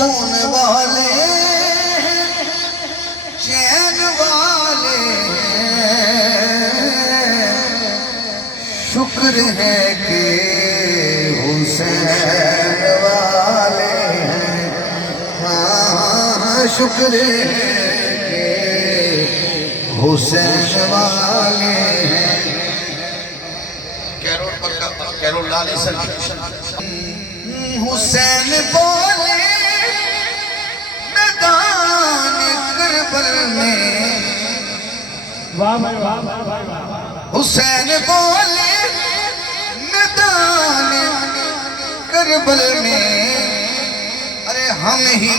سکون والے چین والے شکر ہے کہ حسین والے ہیں، ہاں شکر ہے کہ حسین والے ہیں۔ کیرول لالی سر حسین بولے میدان کربلا میں، حسین بولے میدان کربلا میں، ارے ہم ہی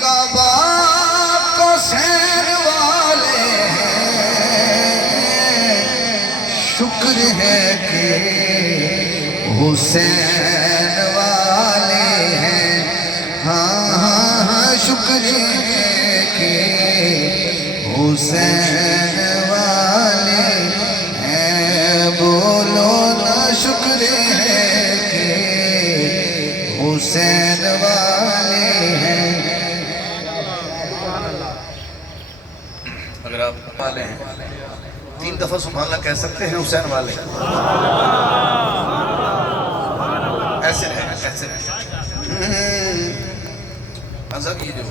کعبہ کو سین والے ہیں، شکر ہے کہ حسین والے ہیں، ہاں شکر ہے کہ حسین والے ہیں، بولو نا شکر ہے کہ حسین والے ہیں۔ اگر آپ والے ہیں 3 دفعہ سبحان اللہ کہہ سکتے ہیں حسین والے، ایسے عذاب یہ جو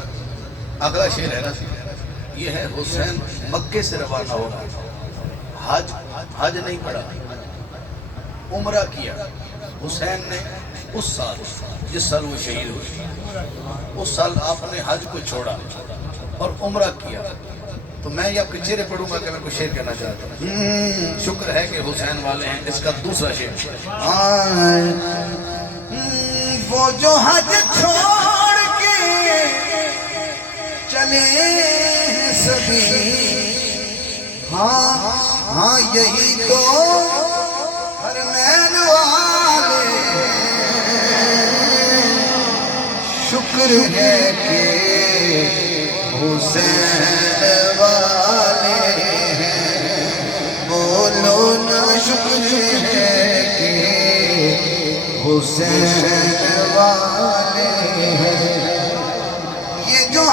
اگلا شعر ہے نا، یہ ہے حسین مکے سے روانہ ہو رہا، حج نہیں پڑا، عمرہ کیا حسین نے اس سال جس سال وہ شہید ہوئے، اس سال آپ نے حج کو چھوڑا اور عمرہ کیا۔ تو میں یہ آپ کے چہرے پڑھوں گا کہ میں کوئی شعر کہنا چاہتا ہوں، شکر ہے کہ حسین والے ہیں۔ اس کا دوسرا شعر، وہ جو حج چھوڑ کے چلے سبھی، ہاں یہی تو حرمین والے، شکر ہے کہ حسین والے ہیں، بولو نا شکر ہے کہ حسین والے ہیں۔ یہ جو